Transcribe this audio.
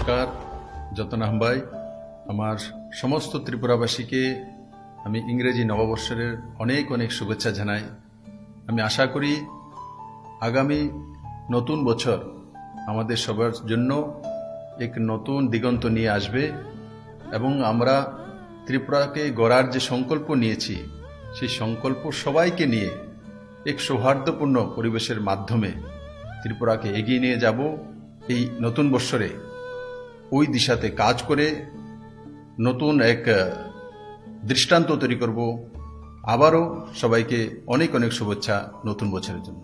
নমস্কার যতন আহ্বাই আমার সমস্ত ত্রিপুরাবাসীকে আমি ইংরেজি নববর্ষের অনেক অনেক শুভেচ্ছা জানাই। আমি আশা করি আগামী নতুন বছর আমাদের সবার জন্য এক নতুন দিগন্ত নিয়ে আসবে এবং আমরা ত্রিপুরাকে গড়ার যে সংকল্প নিয়েছি সেই সংকল্প সবাইকে নিয়ে এক সৌহার্দ্যপূর্ণ পরিবেশের মাধ্যমে ত্রিপুরাকে এগিয়ে নিয়ে যাব। এই নতুন বৎসরে ওই দিশাতে কাজ করে নতুন এক দৃষ্টান্ত তৈরি করব। আবারও সবাইকে অনেক অনেক শুভেচ্ছা নতুন বছরের জন্য।